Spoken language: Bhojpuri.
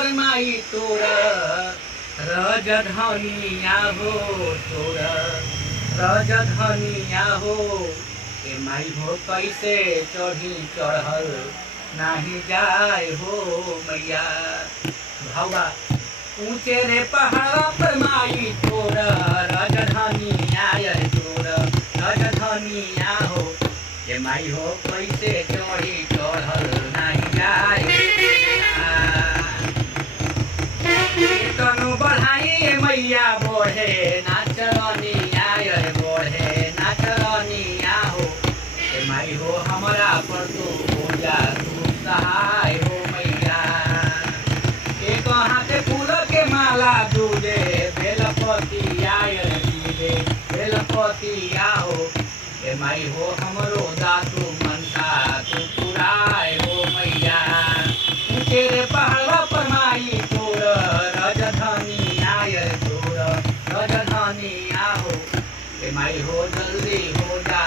पर माई तोरा रजधनिया हो तोरा रजधनिया हो ए माई हो कैसे चढ़ी चढ़ल नाही जाए हो मैया भावा ऊंचे रे पहाड़ पर माई तोरा रजधनिया तोरा रजधनिया हो ए माई हो कैसे चढ़ी चढ़ल नाही जाए तनु बढ़ाई मैया बोहे नाचरनिया बोहे नाचरनिया हो ए माई हो हमरा पर तू हो जा तू सहाय हो मैया एक हाथे फूल के माला दूजे बेलपति आय दूजे बेलपति आओ ए माई हो हमरो दातु मनसा तू पुराय हो मैया तेरे पहाड़ पर माई तोर रजधनिया तोर रजधनिया हो ए माई हो जल्दी हो जा